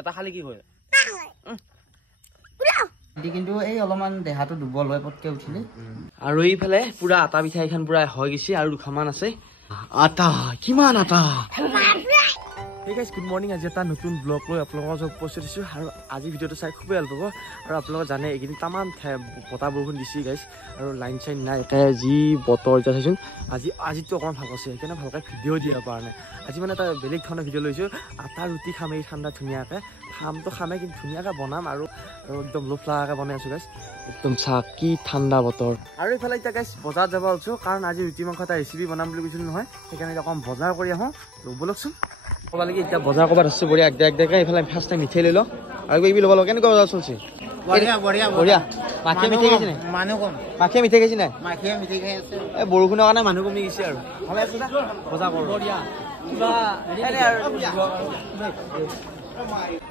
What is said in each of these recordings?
এটা খালি কি হয় কিন্তু এই অলপমান দেহাটো দুৰ্বল হয় পটকে উঠিলে আৰু এইফালে পুৰা আটা পিঠা এখন পুৰা হৈ গৈছে আৰু দুখামান আছে আটা কিমান আটা Hey guys, good morning. আজি এটা নতুন ব্লগ লৈ আপোনালোকৰ ওচৰত উপস্থিত হৈছোঁ আৰু আজি ভিডিঅ'টো চাই খুবেই ভাল পাব আৰু আপোনালোকে জানে এইকেইদিন তামান বতাহ বৰষুণ দিছে গাইছ আৰু লাইন চাইন নাই একে যি বতৰ এতিয়া চাইছোন আজিতো অকণমান ভাল আছে সেইকাৰণে ভালকৈ ভিডিঅ' দিব পৰা নাই আজি মানে এটা বেলেগ ধৰণৰ ভিডিঅ' লৈছোঁ আটা ৰুটি খাম এই ঠাণ্ডা ধুনীয়াকৈ খামটো খামেই কিন্তু ধুনীয়াকৈ বনাম আৰু একদম লোভ লগাকৈ বনাই আছোঁ গাইছ একদম চাহ কি ঠাণ্ডা বতৰ আৰু এইফালে এতিয়া গাইছ বজাৰত যাব আছোঁ কাৰণ আজি ৰুটি মাংস এটা ৰেচিপি বনাম বুলি কৈছিলোঁ নহয় সেইকাৰণে অকণমান বজাৰ কৰি আহোঁ ব'লকচোন ক'ব লাগে এতিয়া বজাৰ ক'ৰবাত আছে বঢ়িয়া একদম এইফালে ফাৰ্ষ্ট টাইম মিঠাই লৈ লওঁ আৰু কিবি ল'ব লওঁ কেনেকুৱা বজাৰ চলিছে বঢ়িয়া মাখিয়ে মিঠাই খাইছে নাই মাখিয়ে মিঠাই খাইছে নাই এই বৰষুণৰ কাৰণে মানুহ কমি গৈছে আৰু ভালে আছে না বজাৰ কৰোঁ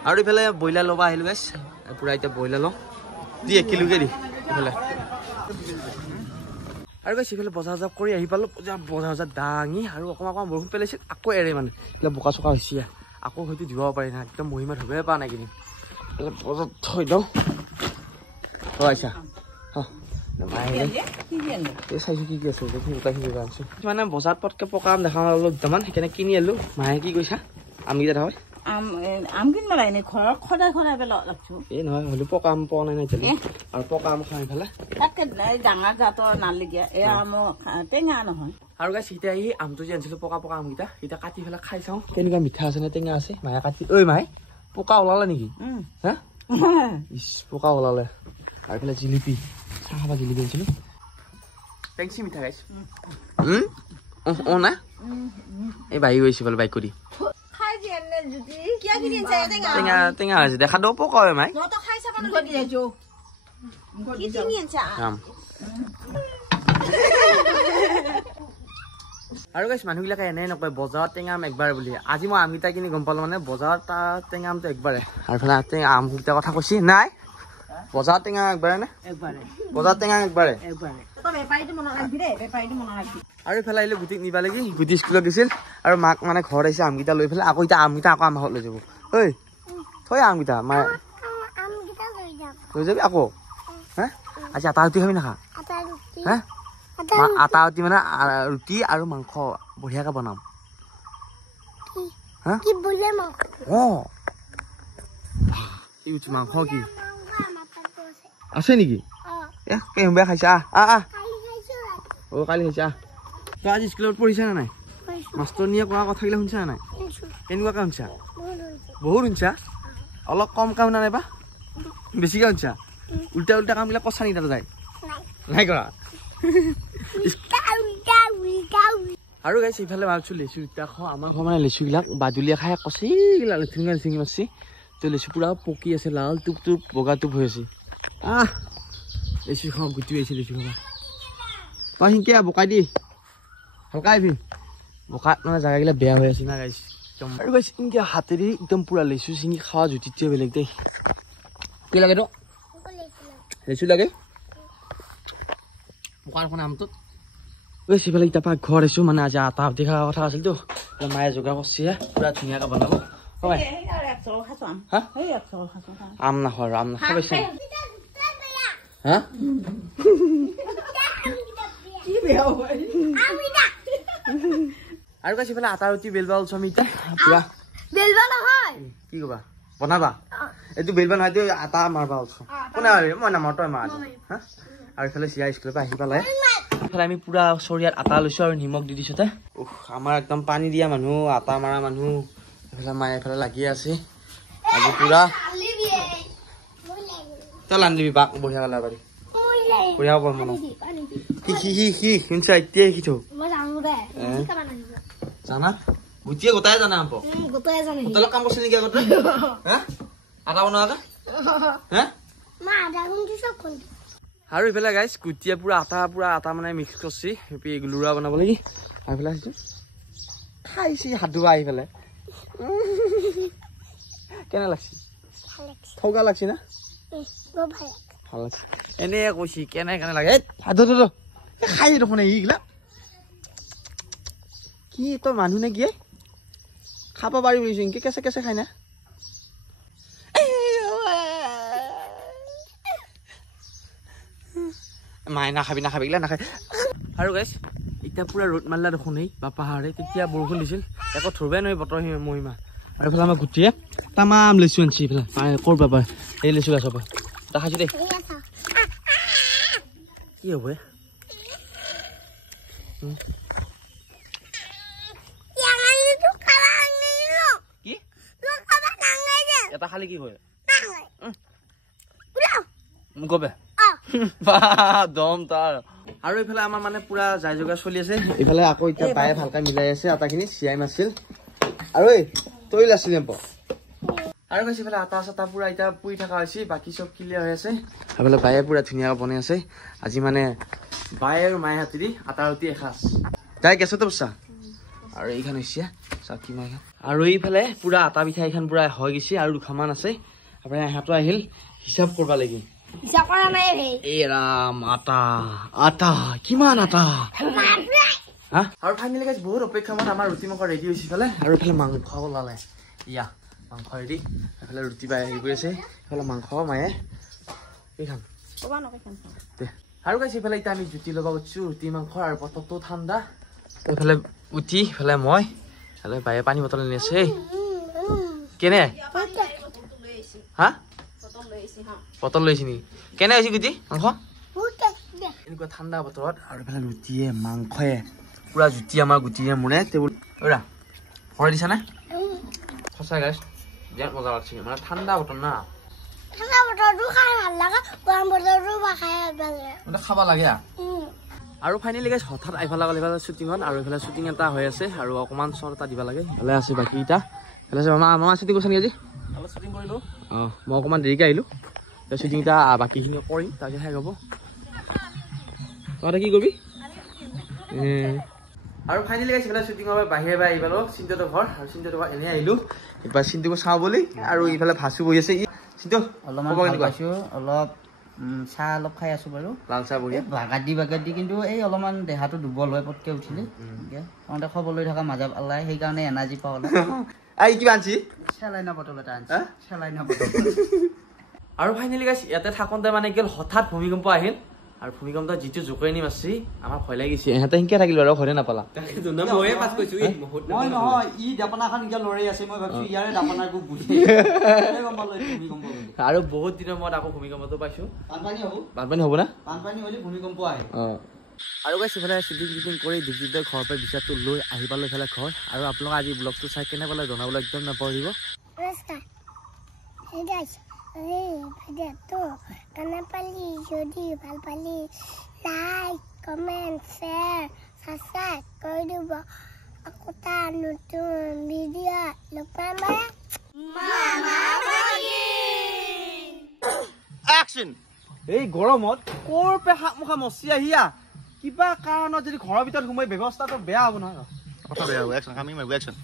আৰু এইফালে ব্ৰইলাৰ ল'ব আহিলোঁ গাইছ পূৰা এতিয়া ব্ৰইলাৰ লওঁ দি 1 কিলোকে দি এইফালে আৰু গাইছ এইফালে বজাৰ জাপ কৰি আহি পালোঁ বজাৰ দাঙি আৰু অকণমান বৰষুণ পেলাইছিল আকৌ এৰে মানে এইবিলাক বোকা চোকা হৈছে আকৌ হয়তো দিব পাৰি না একদম মহিমা ধৰিবই পৰা নাই কিনি বজাৰত থৈ দিওঁ আচ্ছা চাইছোঁ কি আছে আনিছোঁ মানে বজাৰত পটকৈ পকা আম দেখা পালোঁ দুটামান সেইকাৰণে কিনি আনিলোঁ মায়ে কি কৈছা আমকেইটা হয় আম কিনিব লাগে নে ঘৰত সদায় পেলাই ৰাখছো এই নহয় হ'লেও পকা আম পোৱা নাই এতিয়া আৰু পকা আম খাই পেলাই তাতকে ডাঙৰ জাতৰ নালগীয়া এই আম টেঙা নহয় আৰু গাইছ এতিয়া এই আমটো যে আনিছিলোঁ পকা আমকেইটা এতিয়া কাটি পেলাই খাই চাওঁ কেনেকুৱা মিঠা আছে নে টেঙা আছে মায়ে কাটি ঐ মায়ে পকা ওলালে নেকি হা ইচ পকা ওলালে আৰু এইফালে জিলিপি চাহ খাবা জিলিপি আনিছিলোঁ টেংচি মিঠা গাইছ অঁ না এই বাঢ়ি গৈছে বোলে বাইক কৰি টেঙা হৈছে দেখা দৌ পকা হয় মাই আৰু গাইছ মানুহবিলাকে এনেই নকয় বজাৰত টেঙা আম একবাৰে বুলি আজি মই আমকেইটা কিনি গম পালোঁ মানে বজাৰত টেঙা আমটো একবাৰে আৰু এইফালে আমকেইটা কথা কৈছে নাই বজাৰত টেঙা একবাৰে নে বজাৰত টেঙা একবাৰে আৰু এইফালে আহিলে গুটিক নিবা লাগি গুটি স্কুলত গৈছিল আৰু মাক মানে ঘৰত আহিছে আমকেইটা লৈ পেলাই আকৌ এতিয়া আমকেইটা আকৌ আমাৰ ঘৰত লৈ যাব ঐ থৈ আমকেইটা মায়ে লৈ যাবি আকৌ হা আজি আটা ৰুটি খাবি নাখা হা আটা ৰুটি মানে ৰুটি আৰু মাংস বঢ়িয়াকৈ বনাম হা অঁ কি মাংস কি আছে নেকি বেয়া খাইছা আহ অ' কালি খাইছা তই আজি স্কুলত পঢ়িছা নে নাই মাষ্টৰনীয়ে কোৱা কথাগিলা শুনিছা নে নাই কেনেকুৱাকৈ শুনিছা বহুত শুনিছা অলপ কমকৈ শুনা নাইবা বেছিকৈ শুনিছা উল্টা কামবিলাক কচা নেকি তাতে যায় নাই কৰা আৰু গাইছ ইফালে ভাবিছোঁ লেচু এতিয়া খাওঁ আমাৰ ঘৰ মানে লেচুবিলাক বাদুলিয়ে খাই কচিগিলা লেচুঙা লেচিঙি মাৰছি তো লেচু পূৰা পকি আছে লাল টোপ টোপ বগা টোপ হৈ আছে লেচু খাওঁ গুটি আহিছে লেচু খাবা তই সিংকে বোকাই দি ভালকৈ আহিবি বোকাত মানে জেগাগিলা বেয়া হৈ আছে না গাইছ একদম আৰু গাইছ ইনকে হাতেদি একদম পূৰা লেচু ছিঙি খোৱা জুতিটোৱে বেলেগ দেই কি লাগে তো লেচু লাগে বোকাৰ এখন আমটোত গৈছে ইফালে এতিয়া পৰা ঘৰ আহিছোঁ মানে আজি আটা ৰুটি খোৱা কথা আছিলতো মায়ে যোগাৰ কৰিছে পূৰা ধুনীয়াকৈ বনাব আম নাখাওঁ আৰু আম নাখাব পাইছে হা আৰু কৈছে ইফালে আটা ৰুটি বেলবা ওলছো আমি এতিয়া পুৰা কি ক'বা বনাবা এইটো বেলবা নহয় এইটো আটা মাৰবা ওলছো কোনে মাৰিবি মই নামাৰো তই মাৰ হা আৰু ইফালে চিয়া স্কুলৰ পৰা আহি পালে ইফালে আমি পুৰা চৰিয়াত আটা লৈছোঁ আৰু নিমখ দি দিছোঁ তাই আমাৰ একদম পানী দিয়া মানুহ আটা মৰা মানুহ এইফালে মায়ে এইফালে লাগি আছে আজি পুৰা তই লান্দিবি বাক বঢ়িয়া কালাৰ পাৰি বঢ়িয়া হ'ব মন শুনিছা এতিয়া শিকি থওঁ জানা গুটিয়ে গোটাই জানা আম্প হোটেলত কাম কৰিছে নেকি আগতে আটা বনোৱাকে আৰু এইফালে গাইছ গুটিয়ে পুৰা আটা মানে মিক্স কৰিছে লুৰা বনাব লাগি আৰু এইফালে আহিছোঁ খাইছে হাত আহি পেলাই কেনে লাগছে ঠগা লাগছে না ভাল লাগছে এনে কৈছি কেনে লাগে খাই দেখোন এইগিলা কি তই মানুহ নে কি খাব পাৰি বুলিছো ইনকে কেঁচে কেঁচে খাই না মায়ে নাখাবি এইগিলা নাখায় আৰু গাইছ এতিয়া পুৰা ৰ'দ মাৰিলা দেখোন এই বা পাহাৰে তেতিয়া বৰষুণ দিছিল একো ধৰিবই নোৱাৰি বতৰ মহিমা আৰু এইফালে আমাৰ গুটিয়ে তামাম লেচু আনিছে এইফালে ক'ৰ পাবা এই লেচু গাছৰ পৰা দেখাইছো দেই কি হ'ব কি এটা খালি কি হয় গবে দম তাৰ আৰু এইফালে আমাৰ মানে পুৰা যাই যোগাৰ চলি আছে এইফালে আকৌ এতিয়া বায়ে ভালকৈ মিলাই আছে আটাখিনি চিয়াই নাছিল আৰু এই তই লাছিল আৰু কৈছে এইফালে আটা চাটা পুৰা এতিয়া পুৰি থকা হৈছে বাকী চব ক্লিয়াৰ হৈ আছে এইফালে বায়ে পুৰা ধুনীয়াকৈ বনাই আছে আজি মানে বায়ে আৰু মায়ে হাতেদি আটা ৰুটি এসাঁজ তাই গেছতে বসা আৰু এইখন হৈছে চাকি মাই আৰু এইফালে পুৰা আটা পিঠা এইখন পুৰা হৈ গৈছে আৰু দুখামান আছে আপোনাৰ ইহঁতো আহিল হিচাপ কৰিব লাগিব এই ৰাম আটা কিমান আটা আৰু ফাইনেলি গাইছ বহুত অপেক্ষা মত আমাৰ ৰুটি মাংস ৰেডি হৈছে ইফালে আৰু এইফালে মাংস ওলালে ইয়া মাংস ৰেডি এইফালে ৰুটি বাই হেৰি কৰি আছে এইফালে মাংস মায়ে এইখন দে আৰু গাইছ এইফালে এতিয়া আমি জুতি ল'ব গৈছোঁ ৰুটি মাংস আৰু বতৰটো ঠাণ্ডা এইফালে উঠি এইফালে মই এইফালে বায়ে পানী বটল আনি আছে কেনে হা বটল লৈছে নেকি কেনে হৈছে গুটি মাংস এনেকুৱা ঠাণ্ডা বতৰত আৰু এইফালে ৰুটিয়ে মাংসয়ে পুৰা জুতি আমাৰ গুটিয়ে মোৰে টেবুল ঐৰা ভৰাই দিছানে সঁচাই গাইছ বিৰাট মজা লাগছে মানে ঠাণ্ডা বতৰ না খাব লাগে আৰু ফাইনেলি গাইছ হঠাৎ আহিব গ'ল এইফালে শ্বুটিঙত আৰু এইফালে শ্বুটিং এটা হৈ আছে আৰু অকণমান শ্বট এটা দিব লাগে ভালে আছে বাকী এটা ভালে আছে মামা শ্বুটিং কৰিছে নেকি আজি শ্বুটিং কৰিলোঁ অঁ মই অকণমান দেৰিকৈ আহিলোঁ শ্বুটিং এটা বাকীখিনি কৰিম তাৰপিছত শেষ হ'ব তহঁতে কি কৰিবি আৰু ফাইনেলি গাইছ এইফালে শ্বুটিঙৰ বাহিৰে আহি পালোঁ চিন্তুৰ ঘৰ আৰু চিন্তুৰ ঘৰ এনেই আহিলোঁ এইবাৰ চিন্তুকো চাওঁ বুলি আৰু ইফালে ভাচো বহি আছে চিন্তু অলপমান পাইছোঁ অলপ চাহ অলপ খাই আছোঁ বাৰু লাল চাহ বহি বাগাত দি কিন্তু এই অলপমান দেহাটো দুৰ্বল হৈ পটকৈ উঠিলে তহঁতে খবৰ লৈ থকা মাজা পালাই সেইকাৰণে এনাৰ্জি পাবলৈ আই কিবা আনছি চেলাইনা বটল এটা আনছি চেলাইনা বটল আৰু ফাইনেলি গাইছ ইয়াতে থাকোঁতে মানে কি হ'ল হঠাৎ ভূমিকম্প আহিল আৰু ভূমিকম্প যিটো জোকাৰি নি মাৰছি আমাৰ ভয় লাগিছে ইহঁতে সেনেকৈ থাকিলোঁ আৰু ঘৰে নাপালা আৰু বহুত দিনৰ মূৰত আকৌ ভূমিকম্পটো পাইছোঁ বানপানী হ'ব না আৰু গাইছ এইফালে শ্বুটিং কৰি ডিজিটেল ঘৰৰ পৰা বিচাৰটো লৈ আহি পালোঁ এইফালে ঘৰ আৰু আপোনালোকে আজি ব্লগটো চাই কেনে পালে জনাবলৈ একদম নাপাহৰিব ভিডিঅ'টো কেনে পালি যদি ভাল পালি লাইক কমেণ্ট শ্বেয়াৰ ছাবস্ক্ৰাইব কৰি দিব আকৌ এটা নতুন ভিডিঅ' লগ পাম এই গৰমত ক'ৰ পৰা শাকমুখা মচি আহিয়া কিবা কাৰণত যদি ঘৰৰ ভিতৰত সোমাই ব্যৱস্থাটো বেয়া হ'ব নহয় কথা বেয়া হ'ব একচন কামি মাৰিব একচন